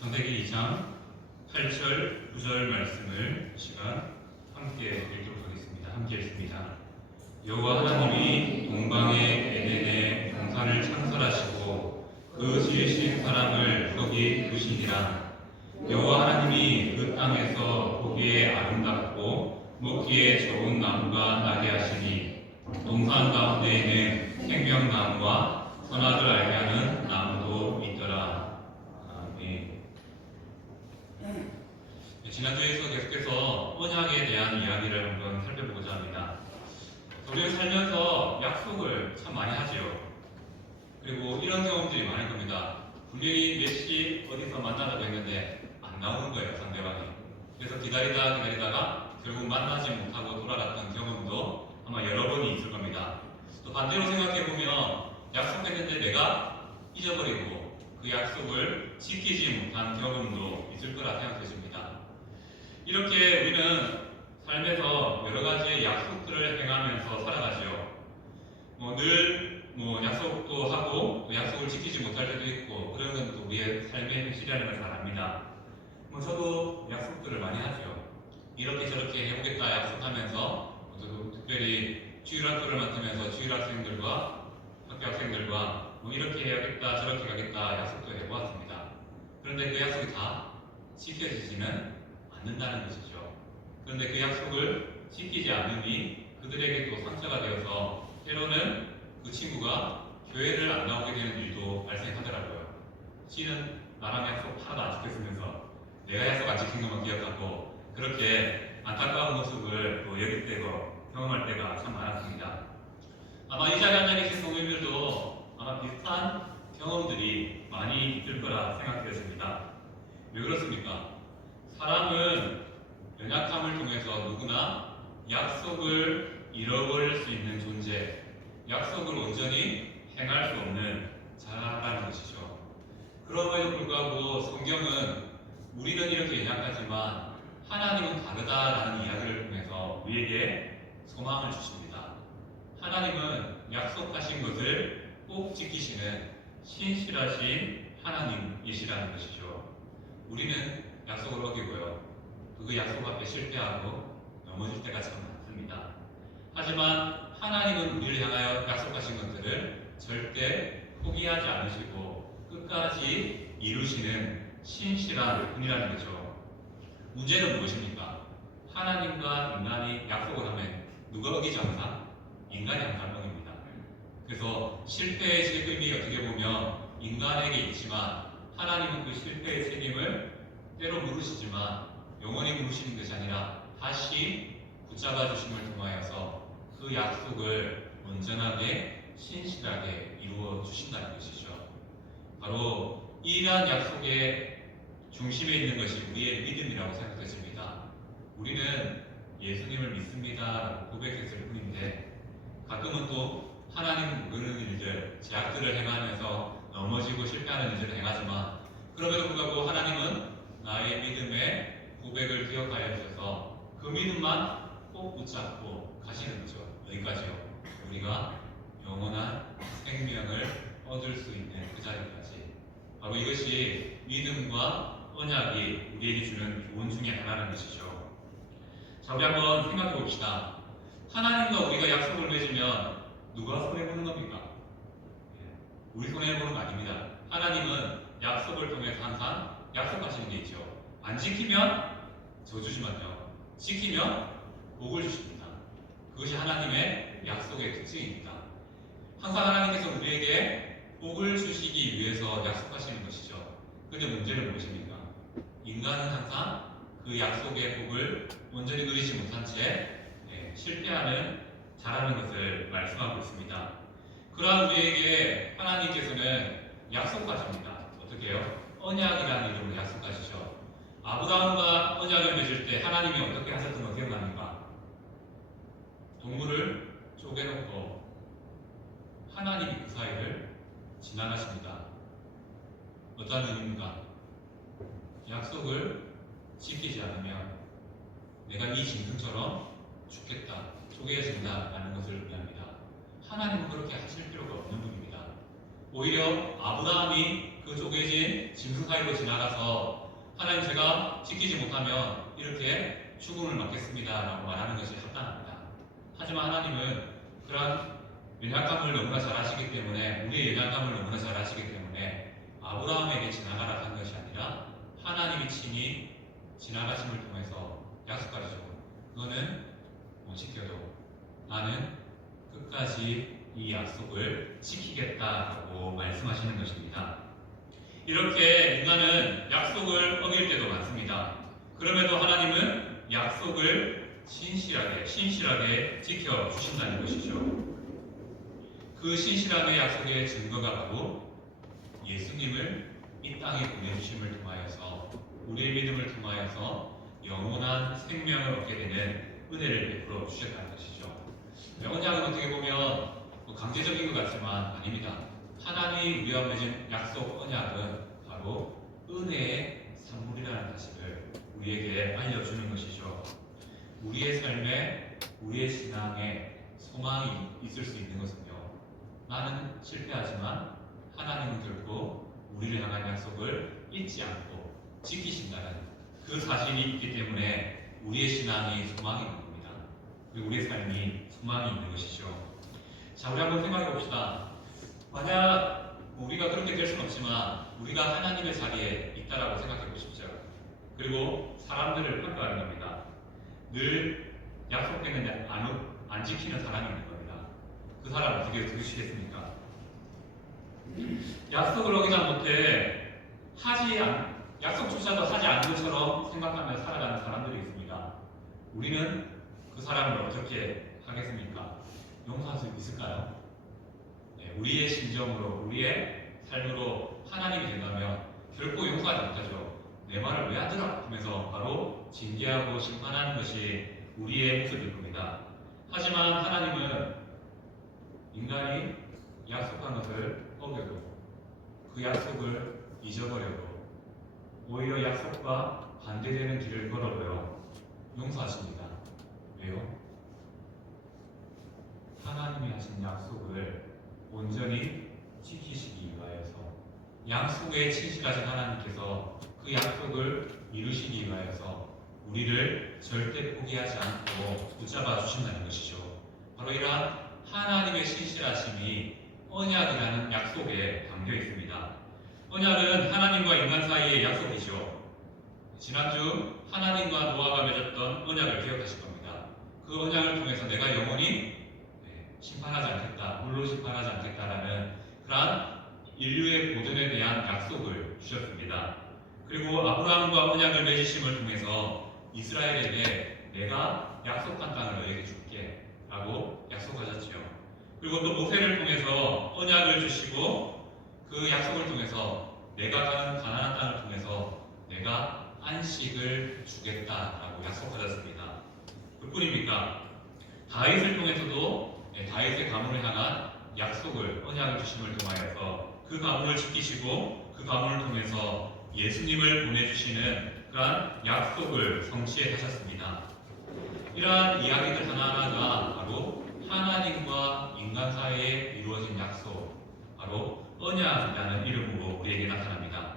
창세기 2장 8절, 9절 말씀을 이 시간 함께 읽도록 하겠습니다. 함께 읽습니다. 여호와 하나님이 동방의 에덴에 동산을 창설하시고 그 지으신 사람을 거기 두시니라. 여호와 하나님이 그 땅에서 보기에 아름답고 먹기에 좋은 나무가 나게 하시니 동산 가운데에는 생명나무와 선악을 알게 하는 나무도 있더라. 아멘. 지난주에서 계속해서 언약에 대한 이야기를 한번 살펴보고자 합니다. 우리가 살면서 약속을 참 많이 하지요. 그리고 이런 경험들이 많을 겁니다. 분명히 몇 시 어디서 만나자고 했는데 안 나오는 거예요, 상대방이. 그래서 기다리다가 결국 만나지 못하고 돌아갔던 경험도 아마 여러 번이 있을 겁니다. 또 반대로 생각해보면 약속했는데 내가 잊어버리고 그 약속을 지키지 못한 경험도 있을 거라 생각해집니다. 이렇게 우리는 삶에서 여러 가지 약속들을 행하면서 살아가지요. 늘 약속도 하고 또 약속을 지키지 못할 때도 있고 그런 건 또 우리의 삶의 현실이라는 걸 잘 압니다. 저도 약속들을 많이 하죠. 이렇게 저렇게 해보겠다 약속하면서 또 특별히 주일학교를 맡으면서 주일학생들과 학교 학생들과 이렇게 해야겠다 저렇게 가겠다 약속도 해보았습니다. 그런데 그 약속이 다 지켜지지는 않는다는 것이죠. 그런데 그 약속을 지키지 않으니 그들에게 또 상처가 되어서 때로는 그 친구가 교회를 안 나오게 되는 일도 발생하더라고요. 씨는 나랑 약속 하나도 안 지켰으면서 내가 약속 안 지킨 것만 기억하고 그렇게 안타까운 모습을 또 여길 때고 경험할 때가 참 많았습니다. 아마 이 자리에 앉아 계신 동료들도 아마 비슷한 경험들이 많이 있을 거라 생각되었습니다. 왜 그렇습니까? 사람은 연약함을 통해서 누구나 약속을 잃어버릴 수 있는 존재, 약속을 온전히 행할 수 없는 자라는 것이죠. 그럼에도 불구하고 성경은 우리는 이렇게 연약하지만 하나님은 다르다라는 이야기를 통해서 우리에게 소망을 주십니다. 하나님은 약속하신 것을 꼭 지키시는 신실하신 하나님이시라는 것이죠. 우리는 약속을 어기고요. 그 약속 앞에 실패하고 넘어질 때가 참 많습니다. 하지만 하나님은 우리를 향하여 약속하신 것들을 절대 포기하지 않으시고 끝까지 이루시는 신실한 분이라는 거죠. 문제는 무엇입니까? 하나님과 인간이 약속을 하면 누가 어기죠 항상? 인간이 항상 어깁니다. 그래서 실패의 책임이 어떻게 보면 인간에게 있지만 하나님은 그 실패의 책임을 때로 물으시지만 영원히 물으시는 것이 아니라 다시 붙잡아 주심을 통하여서 그 약속을 온전하게 신실하게 이루어 주신다는 것이죠. 바로 이러한 약속의 중심에 있는 것이 우리의 믿음이라고 생각되십니다. 우리는 예수님을 믿습니다라고 고백했을 뿐인데 가끔은 또 하나님을 모르는 일들, 제약들을 행하면서 넘어지고 실패하는 일들을 행하지만 그럼에도 불구하고 하나님은 나의 믿음의 고백을 기억하여 주셔서 그 믿음만 꼭 붙잡고 가시는 거죠. 여기까지요. 우리가 영원한 생명을 얻을 수 있는 그 자리까지. 바로 이것이 믿음과 언약이 우리에게 주는 교훈 중에 하나라는 것이죠. 자, 우리 한번 생각해 봅시다. 하나님과 우리가 약속을 맺으면 누가 손해보는 겁니까? 우리 손해보는 거 아닙니다. 하나님은 약속을 통해서 항상 약속하시는 게 있죠. 안 지키면 저주지만요. 지키면 복을 주십니다. 그것이 하나님의 약속의 특징입니다. 항상 하나님께서 우리에게 복을 주시기 위해서 약속하시는 것이죠. 그런데 문제는 무엇입니까? 인간은 항상 그 약속의 복을 온전히 누리지 못한 채 실패하는 자라는 것을 말씀하고 있습니다. 그러한 우리에게 하나님께서는 약속하십니다. 어떻게 해요? 언약이라는 이름으로 약속하시죠. 아브라함과 언약을 맺을 때 하나님이 어떻게 하셨던 거 기억납니까? 동물을 쪼개놓고 하나님이 그 사이를 지나가십니다. 어떤 의미입니까? 약속을 지키지 않으면 내가 이 짐승처럼 죽겠다, 쪼개진다라는 것을 의미합니다. 하나님은 그렇게 하실 필요가 없는 분입니다. 오히려 아브라함이 그 쪼개진 짐승 사이로 지나가서 하나님 제가 지키지 못하면 이렇게 죽음을 맞겠습니다 라고 말하는 것이 합당합니다. 하지만 하나님은 그러한 연약함을 너무나 잘 아시기 때문에, 우리의 연약함을 너무나 잘 아시기 때문에 아브라함에게 지나가라 한 것이 아니라 하나님이 친히 지나가심을 통해서 약속하시죠. 너는 못 지켜도 나는 끝까지 이 약속을 지키겠다라고 말씀하시는 것입니다. 이렇게 인간은 약속을 어길 때도 많습니다. 그럼에도 하나님은 약속을 신실하게 지켜주신다는 것이죠. 그 신실함의 약속의 증거가 바로 예수님을 이 땅에 보내주심을 통하여서, 우리의 믿음을 통하여서 영원한 생명을 얻게 되는 은혜를 베풀어 주셨다는 것이죠. 언약은 어떻게 보면 강제적인 것 같지만 아닙니다. 하나님이 우리와 맺은 약속 언약은 바로 은혜의 산물이라는 사실을 우리에게 알려주는 것이죠. 우리의 삶에, 우리의 신앙에 소망이 있을 수 있는 것은요, 나는 실패하지만 하나님은 결코 우리를 향한 약속을 잊지 않고 지키신다는 그 사실이 있기 때문에 우리의 신앙이 소망이 있는 겁니다. 그리고 우리의 삶이 소망이 있는 것이죠. 자, 우리 한번 생각해 봅시다. 만약 우리가 그렇게 될 수는 없지만 우리가 하나님의 자리에 있다라고 생각해 보십시오. 그리고 사람들을 평가하는 겁니다. 늘 약속했는데 안 지키는 사람이 있는 겁니다. 그 사람 어떻게 들으시겠습니까? 약속을 어기다 못해 약속조차도 하지 않은 것처럼 생각하며 살아가는 사람들이 있습니다. 우리는 그 사람을 어떻게 하겠습니까? 용서할 수 있을까요? 네, 우리의 심정으로, 우리의 삶으로 하나님이 된다면 결코 용서하지 못하죠. 내 말을 왜 안 들어? 하면서 바로 징계하고 심판하는 것이 우리의 모습일 겁니다. 하지만 하나님은 인간이 약속한 것을 어겨도 그 약속을 잊어버려도 오히려 약속과 반대되는 길을 걸어도요, 용서하십니다. 왜요? 하나님이 하신 약속을 온전히 지키시기 위하여서, 약속에 친실하신 하나님께서 그 약속을 이루시기 위하여서 우리를 절대 포기하지 않고 붙잡아 주신다는 것이죠. 바로 이러한 하나님의 신실하심이 언약이라는 약속에 담겨 있습니다. 언약은 하나님과 인간 사이의 약속이죠. 지난주 하나님과 노아가 맺었던 언약을 기억하실 겁니다. 그 언약을 통해서 내가 영원히 심판하지 않겠다, 물로 심판하지 않겠다라는 그러한 인류의 보존에 대한 약속을 주셨습니다. 그리고 아브라함과 언약을 맺으심을 통해서 이스라엘에게 내가 약속한 땅을 너에게 줄게 라고 약속하셨지요. 그리고 또 모세를 통해서 언약을 주시고 그 약속을 통해서 내가 가는 가나안 땅을 통해서 내가 안식을 주겠다라고 약속하셨습니다. 그뿐입니까? 다윗을 통해서도 다윗의 가문을 향한 약속을, 언약을 주심을 통하여서 그 가문을 지키시고 그 가문을 통해서 예수님을 보내주시는 그러한 약속을 성취해 하셨습니다. 이러한 이야기들 하나하나가 바로 하나님과 인간 사이에 이루어진 약속, 바로 언약이라는 이름으로 우리에게 나타납니다.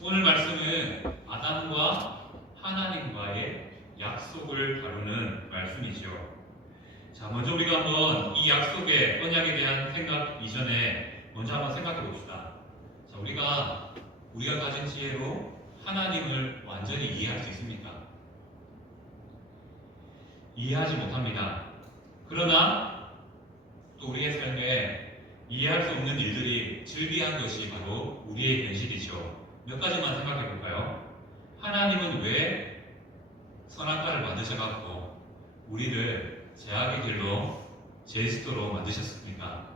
오늘 말씀은 아담과 하나님과의 약속을 다루는 말씀이죠. 자, 먼저 우리가 한번 이 약속의 언약에 대한 생각 이전에 먼저 한번 생각해 봅시다. 자, 우리가 가진 지혜로 하나님을 완전히 이해할 수 있습니까? 이해하지 못합니다. 그러나 또 우리의 삶에 이해할 수 없는 일들이 즐비한 것이 바로 우리의 현실이죠. 몇 가지만 생각해 볼까요? 하나님은 왜 선악과를 만드셔갖고 우리를 죄악의 길로 제스토로 만드셨습니까?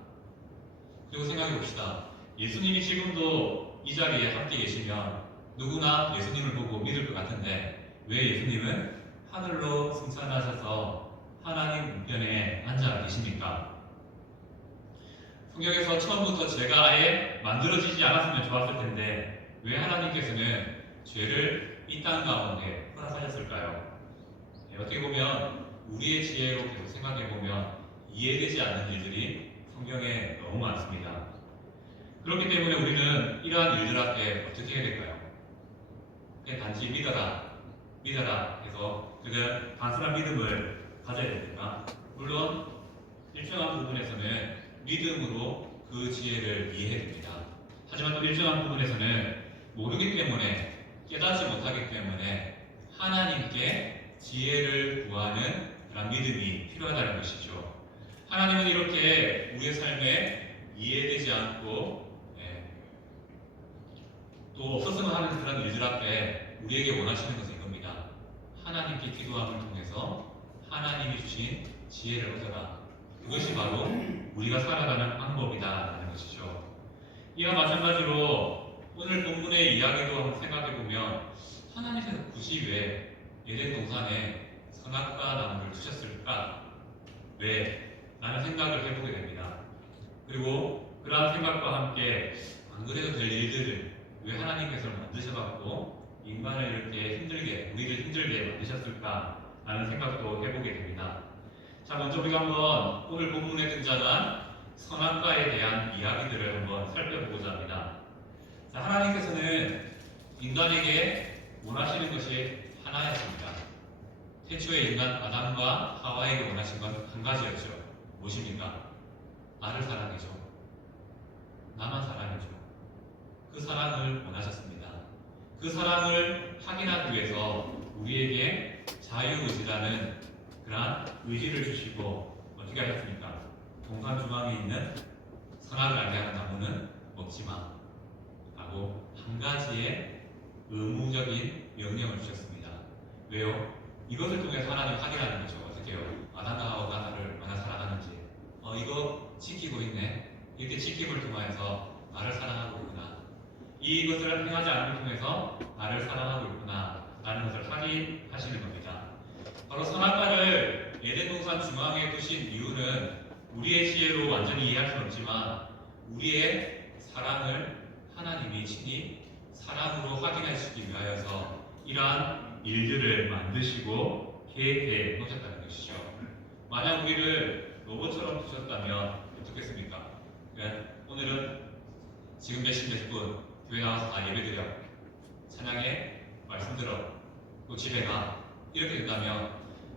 그리고 생각해 봅시다. 예수님이 지금도 이 자리에 함께 계시면 누구나 예수님을 보고 믿을 것 같은데 왜 예수님은 하늘로 승천하셔서 하나님 우편에 앉아 계십니까? 성경에서 처음부터 죄가 아예 만들어지지 않았으면 좋았을 텐데 왜 하나님께서는 죄를 이 땅 가운데 허락하셨을까요? 어떻게 보면 우리의 지혜로 계속 생각해 보면 이해되지 않는 일들이 성경에 너무 많습니다. 그렇기 때문에 우리는 이러한 일들 앞에 어떻게 해야 될까요? 그냥 단지 믿어라 해서 그냥 단순한 믿음을 가져야 됩니까? 물론 일정한 부분에서는 믿음으로 그 지혜를 이해해야 됩니다. 하지만 또 일정한 부분에서는 모르기 때문에 깨닫지 못하기 때문에 하나님께 지혜를 구하는 그런 믿음이 필요하다는 것이죠. 하나님은 이렇게 우리의 삶에 이해되지 않고 또 없었으면 하는 그런 일들 앞에 우리에게 원하시는 것은 이겁니다. 하나님께 기도함을 통해서 하나님이 주신 지혜를 얻어라. 그것이 바로 우리가 살아가는 방법이다라는 것이죠. 이와 마찬가지로 오늘 본문의 이야기도 한번 생각해보면 하나님께서 굳이 왜 에덴 동산에 선악과 나무를 두셨을까? 왜? 라는 생각을 해보게 됩니다. 그리고 그러한 생각과 함께 안 그래도 될 일들을 왜 하나님께서 만드셔갖고 인간을 이렇게 힘들게, 우리를 힘들게 만드셨을까? 라는 생각도 해보게 됩니다. 자, 먼저 우리가 한번 오늘 본문에 등장한 선악과에 대한 이야기들을 한번 살펴보고자 합니다. 자, 하나님께서는 인간에게 원하시는 것이 하나였습니다. 태초에 인간 아담과 하와에게 원하신 건 한 가지였죠. 무엇입니까? 나를 사랑해줘. 나만 사랑해줘. 그 사랑을 원하셨습니다. 그 사랑을 확인하기 위해서 우리에게 자유의지라는 그러한 의지를 주시고 어떻게 하셨습니까? 동산 중앙에 있는 선악을 알게 하는 나무는 먹지 마 라고 한 가지의 의무적인 명령을 주셨습니다. 왜요? 이것을 통해서 하나님 확인하는 거죠. 어떻게요? 아담과 하와가 나를 얼마나 사랑하는지 이거 지키고 있네. 이렇게 지킴을 통하여서 나를 사랑하고 있구나. 이것을 행하지 않음을 통해서 나를 사랑하고 있구나 라는 것을 확인하시는 겁니다. 바로 선악과를 에덴 동산 중앙에 두신 이유는 우리의 지혜로 완전히 이해할 수는 없지만 우리의 사랑을 하나님이 친히 사랑으로 확인하시기 위하여서 이러한 일들을 만드시고 계획해 놓으셨다는 것이죠. 만약 우리를 로봇처럼 두셨다면 어떻겠습니까? 오늘은 지금 몇 시 몇 분 교회 나와서 다 예배드려, 찬양해, 말씀 들어, 또 집에 가, 이렇게 된다면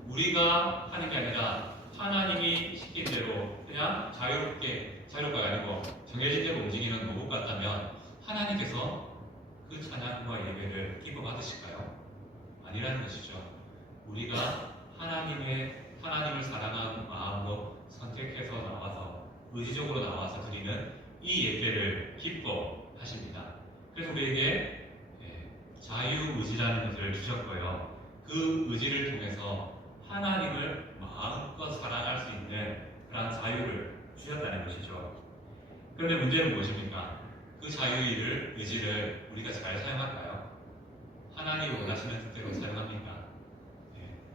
우리가 하는 게 아니라 하나님이 시킨 대로 그냥 자유롭게 아니고 정해진 대로 움직이는 로봇 같다면 하나님께서 그 찬양과 예배를 기뻐 받으실까요? 아니라는 것이죠. 우리가 하나님을 사랑하는 마음으로 선택해서 나와서 의지적으로 나와서 드리는 이 예배를 기뻐하십니다. 그래서 우리에게 자유의지라는 것을 주셨고요. 그 의지를 통해서 하나님을 마음껏 사랑할 수 있는 그런 자유를 주셨다는 것이죠. 그런데 문제는 무엇입니까? 그 의지를 우리가 잘 사용할까요? 하나님이 원하시는 뜻대로 사용합니까?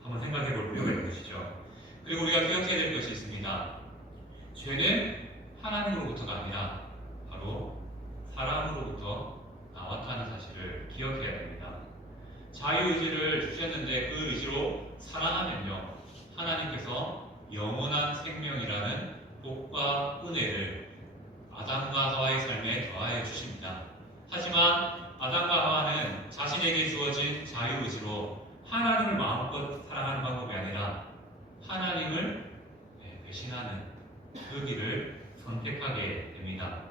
한번 생각해 볼 필요가 있는 것이죠. 그리고 우리가 기억해야 될 것이 있습니다. 죄는 하나님으로부터가 아니라 바로 사람으로부터 나왔다는 사실을 기억해야 됩니다. 자유의지를 주셨는데 그 의지로 살아나면요, 하나님께서 영원한 생명이라는 복과 은혜를 아담과 하와의 삶에 더하여 주십니다. 하지만 아담과 하와는 자신에게 주어진 자유의지로 하나님을 마음껏 사랑하는 방법이 아니라 하나님을 배신하는 그 길을 선택하게 됩니다.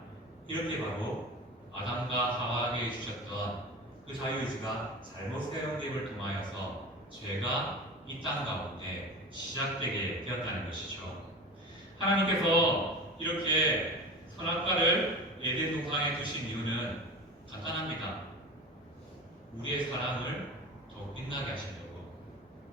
이렇게 바로 아담과 하와에게 주셨던 그 자유의지가 잘못 사용됨을 통하여서 죄가 이 땅 가운데 시작되게 되었다는 것이죠. 하나님께서 이렇게 선악과를 에덴 동산에 두신 이유는 간단합니다. 우리의 사랑을 더욱 빛나게 하시려고,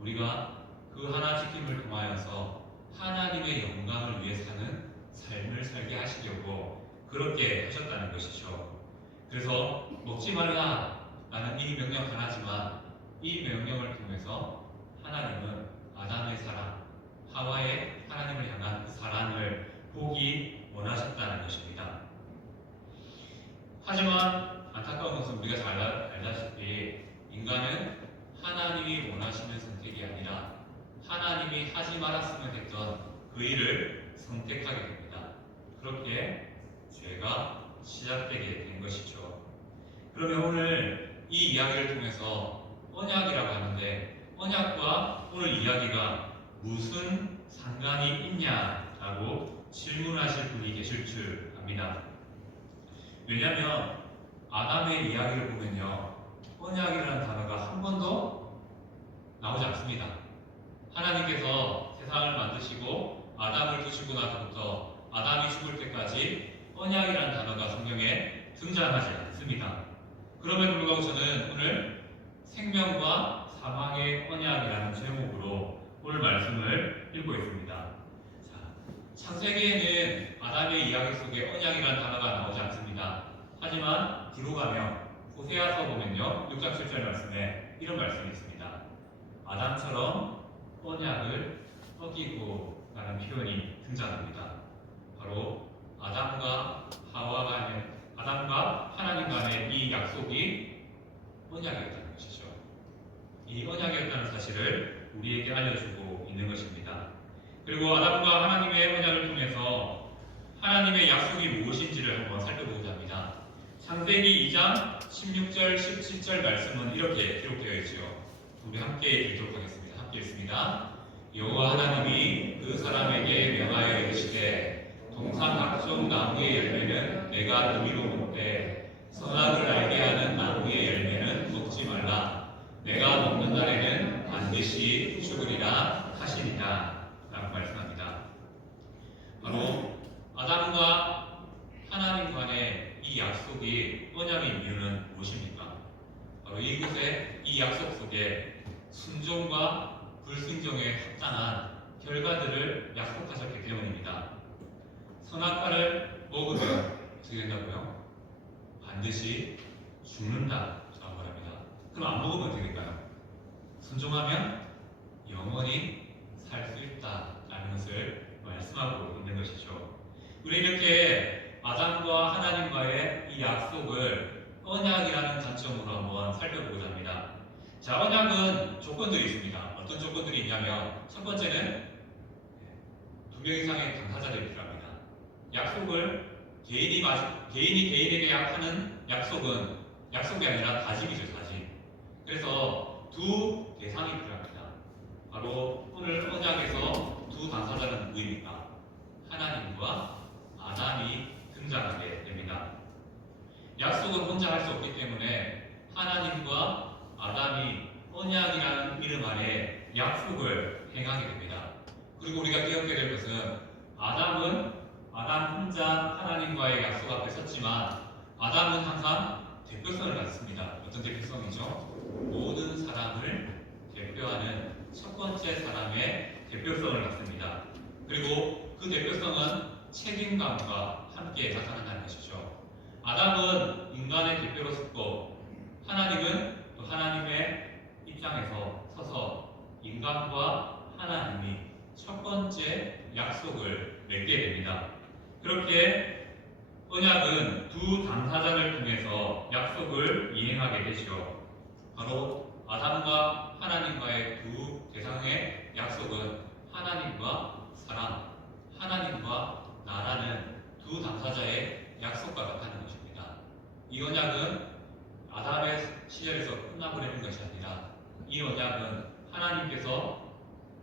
우리가 그 하나 지킴을 통하여서 하나님의 영광을 위해 사는 삶을 살게 하시려고 그렇게 하셨다는 것이죠. 그래서 먹지 말라 라는 이 명령 하나지만 이 명령을 통해서 하나님은 아담의 사랑, 하와의 하나님을 향한 그 사랑을 보기 원하셨다는 것입니다. 하지만 안타까운 것은 우리가 잘 알다시피 인간은 하나님이 원하시는 선택이 아니라 하나님이 하지 말았으면 했던 그 일을 선택하게 됩니다. 그렇게 죄가 시작되게 된 것이죠. 그러면 오늘 이 이야기를 통해서 언약이라고 하는데 언약과 오늘 이야기가 무슨 상관이 있냐라고 질문하실 분이 계실 줄 압니다. 왜냐하면 아담의 이야기를 보면요, 언약이라는 단어가 한 번도 나오지 않습니다. 하나님께서 세상을 만드시고 아담을 두시고 나서부터 아담이 죽을 때까지 언약이라는 단어가 성경에 등장하지 않습니다. 그럼에도 불구하고 저는 오늘 생명과 사망의 언약이라는 제목으로 오늘 말씀을 읽고 있습니다. 자, 창세기에는 아담의 이야기 속에 언약이라는 단어가 나오지 않습니다. 하지만 뒤로 가면 호세아서 보면요, 6장 7절 말씀에 이런 말씀이 있습니다. 아담처럼 언약을 어기고 라는 표현이 등장합니다. 바로 아담과 하나님 간의 이 약속이 언약이었다는 것이죠. 이 언약이었다는 사실을 우리에게 알려주고 있는 것입니다. 그리고 아담과 하나님의 언약을 통해서 하나님의 약속이 무엇인지를 한번 살펴보고자 합니다. 창세기 2장 16절 17절 말씀은 이렇게 기록되어 있죠. 우리 함께 읽도록 하겠습니다. 함께 읽습니다. 여호와 하나님이 그 사람에게 명하여 이르시되 동산 각종 나무의 열매는 내가 너희로 먹되 선악을 알게 하는 나무의 열매는 먹지 말라. 내가 먹는 날에는 반드시 죽으리라 하시니라 라고 말씀합니다. 바로 아담과 하나님 간의 이 약속이 언약인 이유는 무엇입니까? 바로 이곳에 이 약속 속에 순종과 불순종에 합당한 결과들을 약속하셨기 때문입니다. 선악과를 먹으면 어떻게 된다고요? 반드시 죽는다라고 말합니다. 그럼 안 먹으면 어떻게 될까요? 순종하면 영원히 살 수 있다라는 것을 말씀하고 있는 것이죠. 우리 이렇게 아담과 하나님과의 이 약속을 언약이라는 관점으로 한번 살펴보고자 합니다. 자, 언약은 조건들이 있습니다. 어떤 조건들이 있냐면 첫 번째는 2명 이상의 당사자들이 필요합니다. 약속을 개인이 개인에게 하는 약속은 약속이 아니라 다짐이죠, 다짐. 그래서 두 대상이 필요합니다. 바로 오늘 언약에서 두 당사자는 누구입니까? 하나님과 아담이 등장하게 됩니다. 약속은 혼자 할 수 없기 때문에 하나님과 아담이 언약이라는 이름 아래 약속을 행하게 됩니다. 그리고 우리가 기억해야 될 것은 아담 혼자 하나님과의 약속 앞에 섰지만 아담은 항상 대표성을 갖습니다. 어떤 대표성이죠? 모든 사람을 대표하는 첫 번째 사람의 대표성을 갖습니다. 그리고 그 대표성은 책임감과 함께 나타난다는 것이죠. 아담은 인간의 대표로 섰고 하나님은 또 하나님의 입장에서 서서 인간과 하나님이 첫 번째 약속을 맺게 됩니다. 그렇게 언약은 두 당사자를 통해서 약속을 이행하게 되죠. 바로 아담과 하나님과의 두 대상의 약속은 하나님과 사람, 하나님과 나라는 두 당사자의 약속과 같다는 것입니다. 이 언약은 아담의 시절에서 끝나버리는 것이 아니라 이 언약은 하나님께서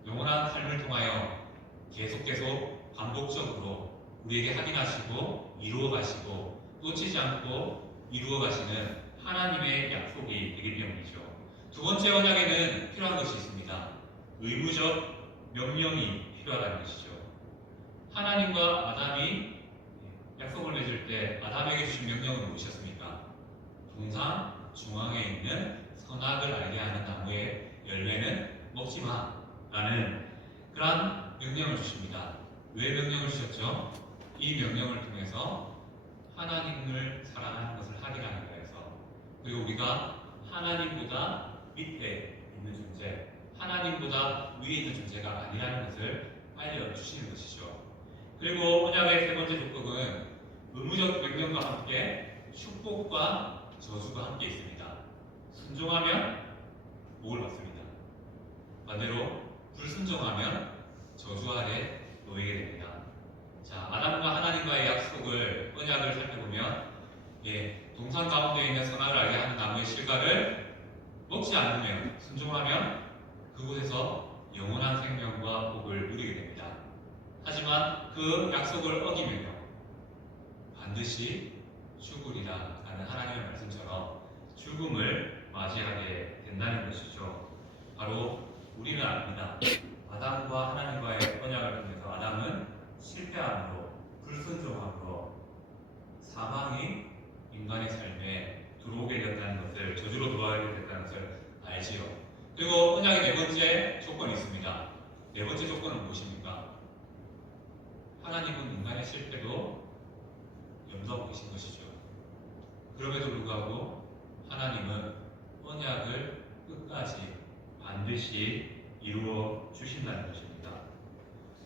영원한 삶을 통하여 계속 반복적으로 우리에게 확인하시고 이루어 가시고 놓치지 않고 이루어 가시는 하나님의 약속이 되기 때문이죠. 두 번째 언약에는 필요한 것이 있습니다. 의무적 명령이 필요하다는 것이죠. 하나님과 아담이 약속을 맺을 때 아담에게 주신 명령은 무엇이었습니까? 동산 중앙에 있는 선악을 알게 하는 나무의 열매는 먹지 마라는 그러한 명령을 주십니다. 왜 명령을 주셨죠? 이 명령을 통해서 하나님을 사랑하는 것을 확인하기 위해서, 그리고 우리가 하나님보다 밑에 있는 존재, 하나님보다 위에 있는 존재가 아니라는 것을 알려주시는 것이죠. 그리고 언약의 세 번째 조건은 의무적 명령과 함께 축복과 저주가 함께 있습니다. 순종하면 복을 받습니다. 반대로 불순종하면 저주 아래 놓이게 됩니다. 자, 아담과 하나님과의 약속을 언약을 살펴보면 언약을 먹지 않으면, 순종하면 그곳에서 영원한 생명과 복을 누리게 됩니다. 하지만 그 약속을 어기면요, 반드시 죽으리라 라는 하나님의 말씀처럼 죽음을 맞이하게 된다는 것이죠. 바로 우리는 압니다. 아담과 하나님과의 언약을 통해서 아담은 실패함으로, 불순종함으로 사망이 인간의 삶에 들어오게 됐다는 것을, 저주로 들어오게 됐다는 것을 알지요. 그리고 언약의 네 번째 조건이 있습니다. 네 번째 조건은 무엇입니까? 하나님은 인간의 실패도 염두하고 계신 것이죠. 그럼에도 불구하고 하나님은 언약을 끝까지 반드시 이루어 주신다는 것입니다.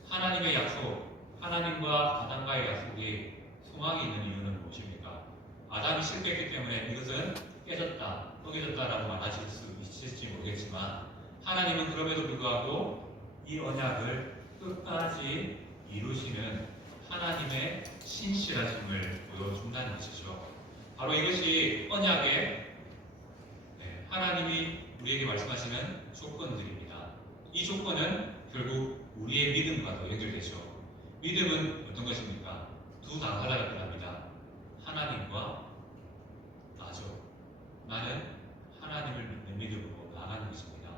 하나님의 약속, 하나님과 아담과의 약속이 소망이 있는 이유는 무엇입니까? 아담이 실패했기 때문에 이것은 깨졌다, 어겨졌다라고 말하실 수 있을지 모르겠지만, 하나님은 그럼에도 불구하고 이 언약을 끝까지 이루시는 하나님의 신실하심을 보여준다는 것이죠. 바로 이것이 언약의 하나님이 우리에게 말씀하시는 조건들입니다. 이 조건은 결국 우리의 믿음과도 연결되죠. 믿음은 어떤 것입니까? 두 당사자가 필요합니다. 하나님과 나죠. 나는 하나님을 믿는 믿음으로 나아가는 것입니다.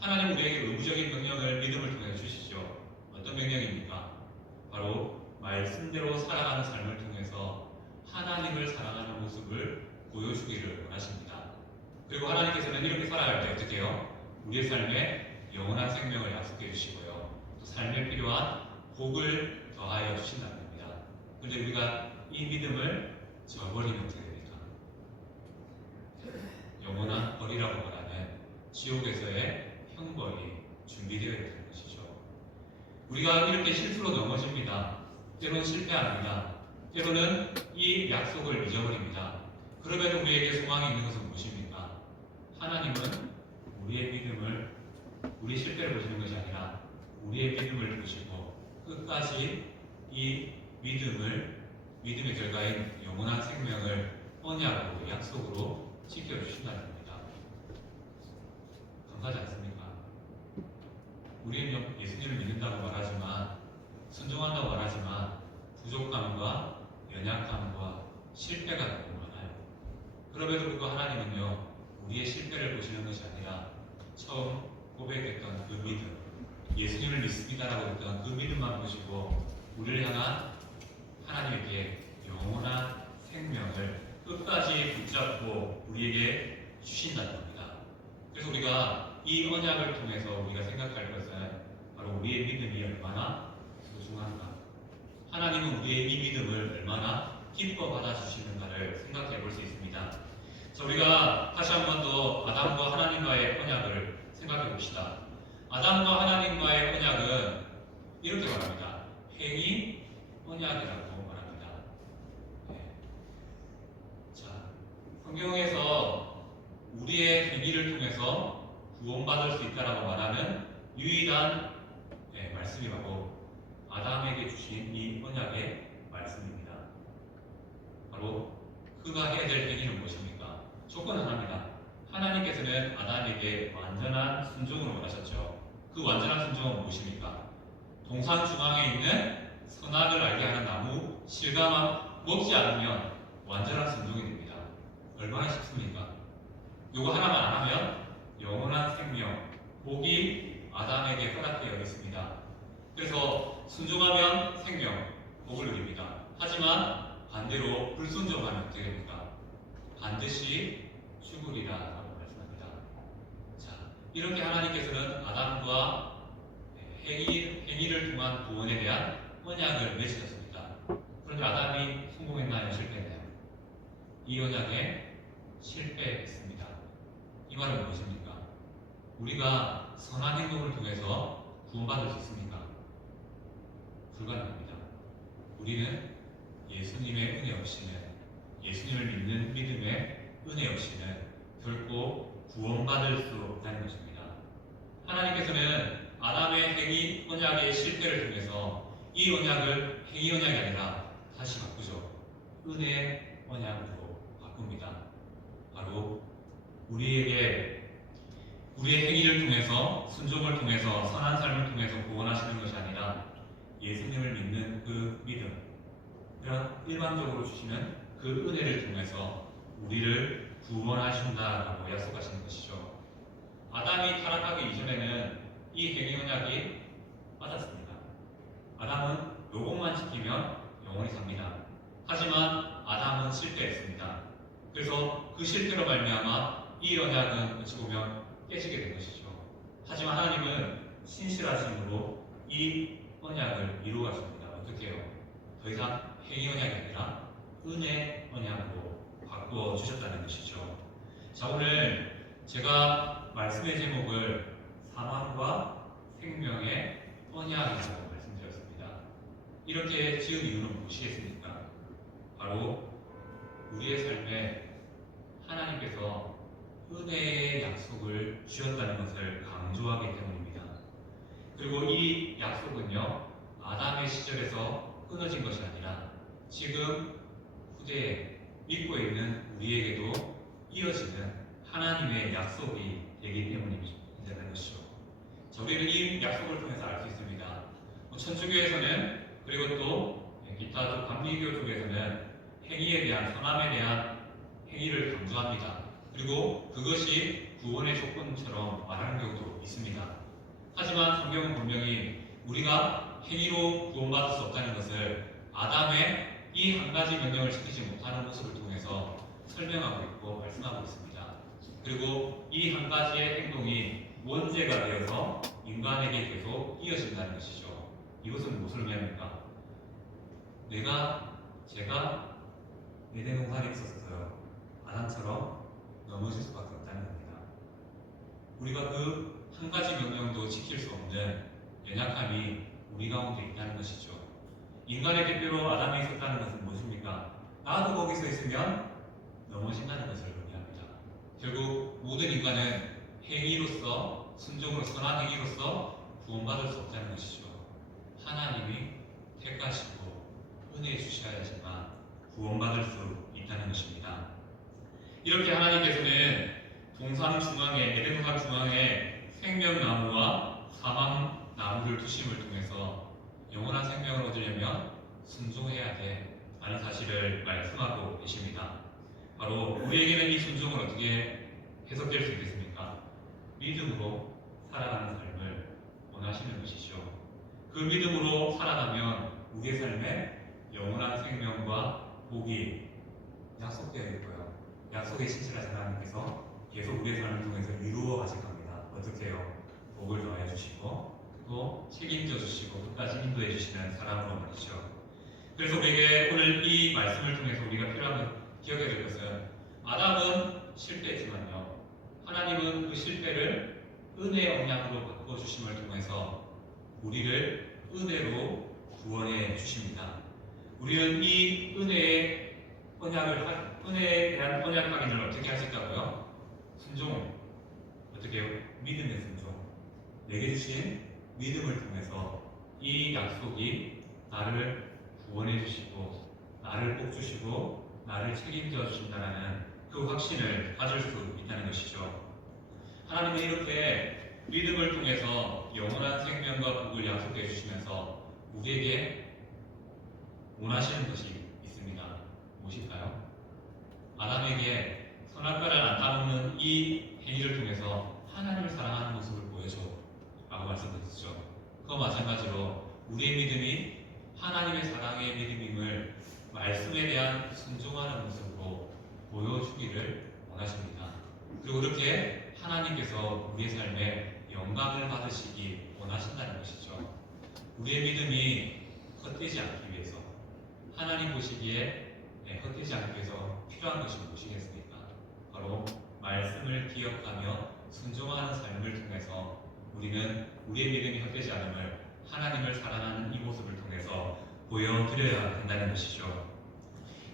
하나님은 우리에게 의무적인 명령을 믿음을 통해 주시죠. 어떤 명령입니까? 바로 말씀대로 살아가는 삶을 통해서 하나님을 사랑하는 모습을 보여주기를 원하십니다. 그리고 하나님께서는 이렇게 살아갈 때 어떻게 해요? 우리의 삶에 영원한 생명을 약속해 주시고요, 또 삶에 필요한 복을 더하여 주신다는 겁니다. 그런데 우리가 이 믿음을 저버리면 어떻게 됩니까? 영원한 벌이라고 말하는 지옥에서의 형벌이 준비되어 있는 것이죠. 우리가 이렇게 실수로 넘어집니다. 때로는 실패합니다. 때로는 이 약속을 잊어버립니다. 그럼에도 우리에게 소망이 있는 것은 무엇입니까? 하나님은 우리의 믿음을, 우리 실패를 보시는 것이 아니라 우리의 믿음을 보시고 끝까지 이 믿음의 결과인 영원한 생명을 언약으로, 약속으로 지켜주신다는 겁니다. 감사하지 않습니까? 우리는 예수님을 믿는다고 말하지만, 순종한다고 말하지만 부족함과 연약함과 실패가 너무 많아요. 그럼에도 불구하고 하나님은요, 우리의 실패를 보시는 것이 아니라 처음 고백했던 그 믿음, 예수님을 믿습니다라고 했던 그 믿음만 보시고 우리를 향한 하나님께 영원한 생명을 끝까지 붙잡고 우리에게 주신다는 겁니다. 그래서 우리가 이 언약을 통해서 우리가 생각할 것은 바로 우리의 믿음이 얼마나 소중한가, 하나님은 우리의 이 믿음을 얼마나 기뻐 받아주시는가를 생각해 볼 수 있습니다. 자, 우리가 다시 한 번 더 아담과 하나님과의 언약을 생각해 봅시다. 아담과 하나님과의 언약은 이렇게 말합니다. 행위 언약이라고 말합니다. 자, 성경에서 우리의 행위를 통해서 구원받을 수 있다라고 말하는 유일한 말씀이 바로 아담에게 주신 이 언약의 말씀입니다. 바로 그가 해야 될 행위는 무엇입니까? 조건 하나입니다. 하나님께서는 아담에게 완전한 순종을 원하셨죠. 그 완전한 순종은 무엇입니까? 동산 중앙에 있는 선악을 알게 하는 나무 실과만 먹지 않으면 완전한 순종이 됩니다. 얼마나 쉽습니까? 이거 하나만 안 하면 영원한 생명, 복이 아담에게 허락되어 있습니다. 그래서 순종하면 생명, 복을 누립니다. 하지만 반대로 불순종하면 어떻게 됩니까? 반드시 죽으리라라고 말씀합니다. 자, 이렇게 하나님께서는 아담과 행위를 통한 구원에 대한 언약을 맺으셨습니다. 그런데 아담이 성공했나요? 실패했나요? 이 언약에 실패했습니다. 이 말은 무엇입니까? 우리가 선한 행동을 통해서 구원받을 수 있습니까? 불가능합니다. 우리는 예수님의 은혜 없이는, 예수님을 믿는 믿음의 은혜 없이는 결코 구원받을 수 없다는 것입니다. 하나님께서는 아담의 행위 언약의 실패를 통해서 이 언약을 행위 언약이 아니라 다시 바꾸죠. 은혜 언약으로 바꿉니다. 바로 우리의 행위를 통해서, 순종을 통해서, 선한 삶을 통해서 구원하시는 것이 아니라 예수님을 믿는 그 믿음, 그런 일반적으로 주시는 그 은혜를 통해서 우리를 구원하신다라고 약속하시는 것이죠. 아담이 타락하기 이전에는 이 행위 언약이 맞았습니다. 아담은 요것만 지키면 영원히 삽니다. 하지만 아담은 실패했습니다. 그래서 그 실패로 말미암아 이 언약은 어찌 보면 깨지게 된 것이죠. 하지만 하나님은 신실하심으로 이 언약을 이루어 가십니다. 어떻게 해요? 더 이상 행위 언약이 아니라 은혜 언약으로 바꾸어 주셨다는 것이죠. 자, 오늘 제가 말씀의 제목을 사망과 생명의 언약이라고 말씀드렸습니다. 이렇게 지은 이유는 무엇이겠습니까? 바로 우리의 삶에 하나님께서 은혜의 약속을 주셨다는 것을 강조하기 때문입니다. 그리고 이 약속은요, 아담의 시절에서 끊어진 것이 아니라 지금 후대에 믿고 있는 우리에게도 이어지는 하나님의 약속이 되기 때문이라는 것이죠. 우리는 이 약속을 통해서 알 수 있습니다. 천주교에서는, 그리고 또 기타 또 감리교 쪽에서는 행위에 대한, 선함에 대한 행위를 강조합니다. 그리고 그것이 구원의 조건처럼 말하는 경우도 있습니다. 하지만 성경은 분명히 우리가 행위로 구원받을 수 없다는 것을 아담의 이 한 가지 명령을 지키지 못하는 모습을 통해서 설명하고 있고 말씀하고 있습니다. 그리고 이 한 가지의 행동이 원죄가 되어서 인간에게 계속 이어진다는 것이죠. 이것은 무엇을 의미합니까? 제가 에덴 동산에 있었어요. 아담처럼 넘어질 수밖에 없다는 겁니다. 우리가 그 한 가지 명령도 지킬 수 없는 연약함이 우리 가운데 있다는 것이죠. 인간의 대표로 아담이 있었다는 것은 무엇입니까? 나도 거기서 있으면 넘어진다는 것을 의미합니다. 결국 모든 인간은 행위로서, 순종으로, 선한 행위로서 구원받을 수 없다는 것이죠. 하나님이 택하시고 은혜 주셔야지만 구원받을 수 있다는 것입니다. 이렇게 하나님께서는 동산 중앙에, 에덴 동산 중앙에 생명나무와 사망나무를 두심을 통해서 영원한 생명을 얻으려면 순종해야 돼 라는 사실을 말씀하고 계십니다. 바로 우리에게는 이 순종을 어떻게 해석될 수 있겠습니까? 믿음으로 살아가는 삶을 원하시는 것이죠. 그 믿음으로 살아가면 우리의 삶에 영원한 생명과 복이 약속되어 있고요. 약속의 신실하신 하나님께서 계속 우리의 삶을 통해서 이루어 가실 겁니다. 어떻게 해요? 복을 더해 주시고 또 책임져 주시고 끝까지 인도해 주시는 사람으로 말이죠. 그래서 우리에게 오늘 이 말씀을 통해서 우리가 필요한 기억해야 될 것은 아담은 실패했지만요, 하나님은 그 실패를 은혜의 언약으로 바꿔 주심을 통해서 우리를 은혜로 구원해 주십니다. 우리는 이 은혜의 은혜에 대한 언약 확인을 어떻게 할 수 있다고요? 순종. 어떻게 해요? 믿음의 순종. 내게 주신 믿음을 통해서 이 약속이 나를 구원해 주시고 나를 복 주시고 나를 책임져 주신다는 그 확신을 가질 수 있다는 것이죠. 하나님은 이렇게 믿음을 통해서 영원한 생명과 복을 약속해 주시면서 우리에게 원하시는 것이 있습니다. 무엇일까요? 아담에게 선악과를 안 따먹는 이 행위를 통해서 하나님을 사랑하는 모습을 보여줘 라고 말씀드렸죠. 그와 마찬가지로 우리의 믿음이 하나님의 사랑의 믿음임을 말씀에 대한 순종하는 모습으로 보여주기를 원하십니다. 그리고 그렇게 하나님께서 우리의 삶에 영광을 받으시기 원하신다는 것이죠. 우리의 믿음이 헛되지 않기 위해서, 하나님 보시기에 헛되지 않기 위해서 필요한 것이 무엇이겠습니까? 바로 말씀을 기억하며 순종하는 삶을 통해서 우리는 우리의 믿음이 헛되지 않음을 하나님을 사랑하는 이 모습을 통해서 보여드려야 한다는 것이죠.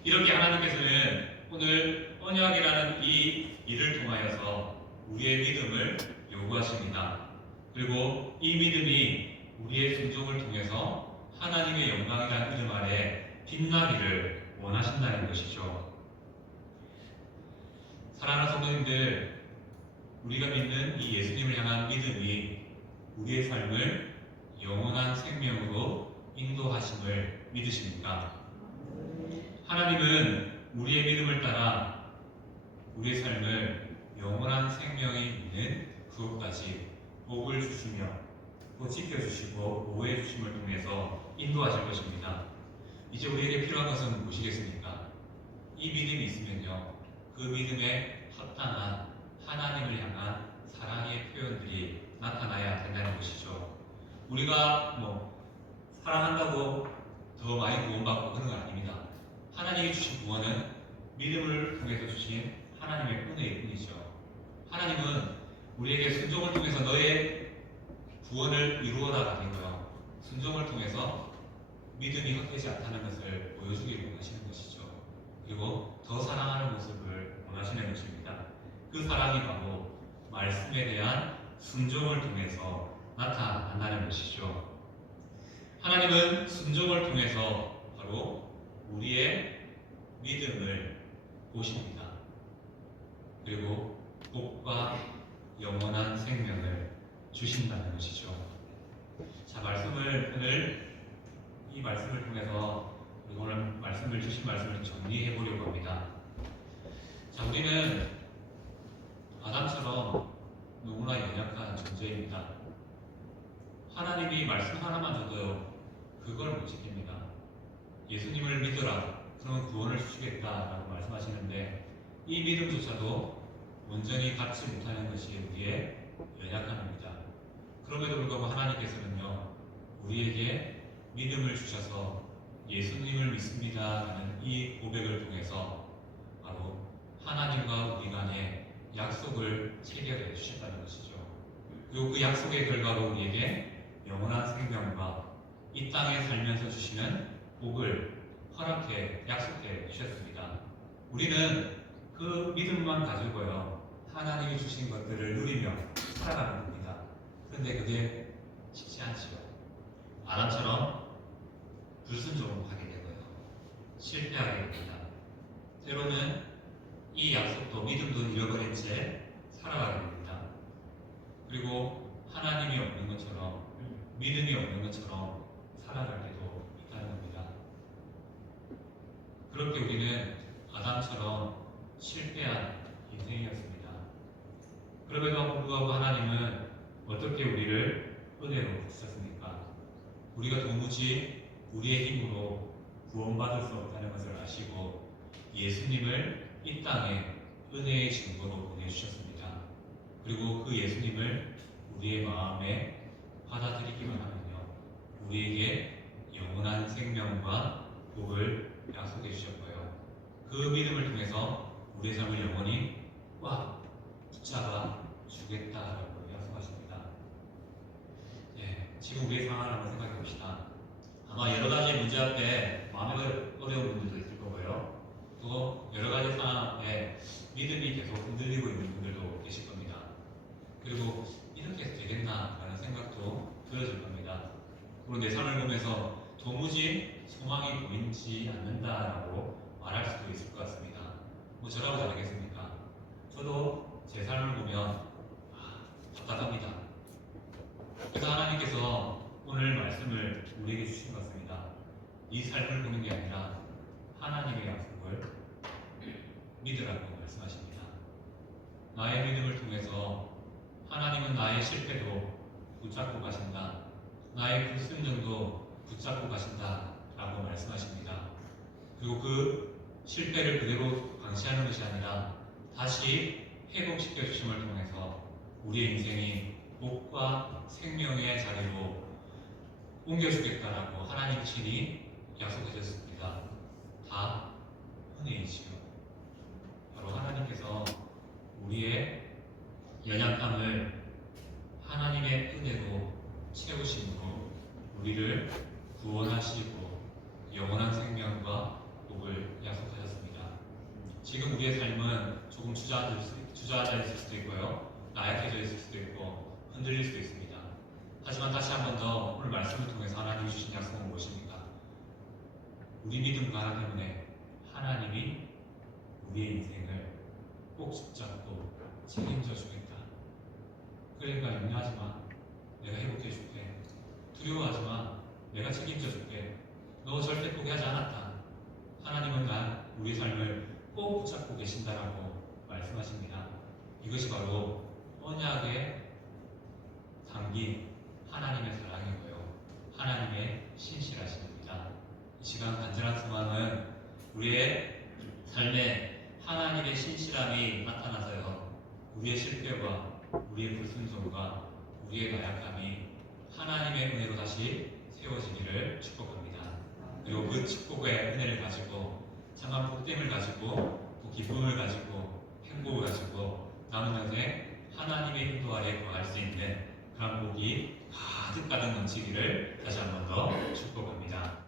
이렇게 하나님께서는 오늘 언약이라는 이 일을 통하여서 우리의 믿음을 요구하십니다. 그리고 이 믿음이 우리의 순종을 통해서 하나님의 영광이라는 이름 아래 빛나기를 원하신다는 것이죠. 사랑하는 성도님들, 우리가 믿는 이 예수님을 향한 믿음이 우리의 삶을 영원한 생명으로 인도하심을 믿으십니까? 하나님은 우리의 믿음을 따라 우리의 삶을 영원한 생명이 있는 그것까지 복을 주시며 또 지켜주시고 보호해 주심을 통해서 인도하실 것입니다. 이제 우리에게 필요한 것은 무엇이겠습니까? 이 믿음이 있으면요, 그 믿음에 합당한 하나님을 향한 사랑의 표현들이 나타나야 된다는 것이죠. 우리가 사랑한다고 더 많이 구원받고 그런 건 아닙니다. 하나님이 주신 구원은 믿음을 통해서 주신 하나님의 은혜일 뿐이죠. 하나님은 우리에게 순종을 통해서 너의 구원을 이루어라 아니고요, 순종을 통해서 믿음이 헛되지 않다는 것을 보여주기를 원하시는 것이죠. 그리고 더 사랑하는 모습을 원하시는 것입니다. 그 사랑이 바로 말씀에 대한 순종을 통해서 나타난다는 것이죠. 하나님은 순종을 통해서 바로 우리의 믿음을 보십니다. 그리고 복과 영원한 생명을 주신다는 것이죠. 자, 오늘 이 말씀을 통해서 오늘 주신 말씀을 정리해 보려고 합니다. 자, 우리는 아담처럼 너무나 연약한 존재입니다. 하나님이 말씀 하나만 줘도요, 그걸 못 지킵니다. 예수님을 믿어라, 그러면 구원을 주시겠다라고 말씀하시는데 이 믿음조차도 온전히 갖지 못하는 것이 우리의 연약함입니다. 그럼에도 불구하고 하나님께서는요, 우리에게 믿음을 주셔서 예수님을 믿습니다라는 이 고백을 통해서 바로 하나님과 우리 간의 약속을 체결해 주셨다는 것이죠. 그리고 그 약속의 결과로 우리에게 영원한 생명과 이 땅에 살면서 주시는 복을 약속해 주셨습니다. 우리는 그 믿음만 가지고요, 하나님이 주신 것들을 누리며 살아가는 겁니다. 그런데 그게 쉽지 않지요. 아담처럼 불순종을 하게 되고요, 실패하게 됩니다. 때로는 이 약속도 믿음도 잃어버린 채 살아가게 됩니다. 그리고 하나님이 없는 것처럼, 믿음이 없는 것처럼 살아갈 때도 있다는 겁니다. 그렇게 우리는 아담처럼 실패한 인생이었습니다. 그럼에도 불구하고 하나님은 어떻게 우리를 은혜로 부르셨습니까? 우리가 도무지 우리의 힘으로 구원받을 수 없다는 것을 아시고 예수님을 이 땅에 은혜의 증거로 보내주셨습니다. 그리고 그 예수님을 우리의 마음에 받아들이기만 하면요, 우리에게 영원한 생명과 복을 약속해 주셨고요, 그 믿음을 통해서 우리의 삶을 영원히 꽉 붙잡아 주겠다라고 약속하십니다. 지금 우리의 상황을 한번 생각해 봅시다. 아마 여러 가지 문제 앞에 마음이 어려운 분들도 있을 거고요, 또 여러 가지 상황 앞에 믿음이 계속 흔들리고 있는 분들도 계실 겁니다. 그리고 이렇게 해서 되겠나라는 생각도 들어질 겁니다. 그리고 내 삶을 보면서 도무지 소망이 보이지 않는다라고 말할 수도 있을 것 같습니다. 저라고 다르겠습니까? 저도 제 삶을 보면 답답합니다. 그래서 하나님께서 오늘 말씀을 우리에게 주신 것 같습니다. 이 삶을 보는 게 아니라 하나님의 약속을 믿으라고 말씀하십니다. 나의 믿음을 통해서 하나님은 나의 실패도 붙잡고 가신다, 나의 불순종도 붙잡고 가신다 라고 말씀하십니다. 그리고 그 실패를 그대로 방치하는 것이 아니라 다시 회복시켜 주심을 통해서 우리의 인생이 복과 생명의 자리로 옮겨주겠다라고 하나님 친히 약속하셨습니다. 다 은혜이지요. 바로 하나님께서 우리의 연약함을 하나님의 은혜로 채우심으로 우리를 구원하시고 영원한 생명과 복을 약속하셨습니다. 지금 우리의 삶은 조금 주저앉아 있을 수도 있고요, 나약해져 있을 수도 있고 흔들릴 수도 있습니다. 하지만 다시 한 번 더 오늘 말씀을 통해서 하나님이 주신 약속은 무엇입니까? 우리 믿음과 하나 때문에 하나님이 우리의 인생을 꼭 붙잡고 책임져 주겠다. 그러니까 염려하지 마. 내가 회복해 줄게. 두려워하지 마. 내가 책임져 줄게. 너 절대 포기하지 않았다. 하나님은 우리의 삶을 꼭 붙잡고 계신다라고 말씀하십니다. 이것이 바로 언약에 담긴 하나님의 사랑이고요. 하나님의 신실하심입니다. 이 시간 간절한 소망은 우리의 삶에 하나님의 신실함이 나타나서요. 우리의 실패와 우리의 불순종과 우리의 나약함이 하나님의 은혜로 다시 세워지기를 축복합니다. 그리고 그 축복의 은혜를 가지고 참한 복됨을 가지고 또 기쁨을 가지고 행복을 가지고 남은 인생 하나님의 인도 아래 거할 수 있는 그런 복이 가득 넘치기를 다시 한 번 더 축복합니다.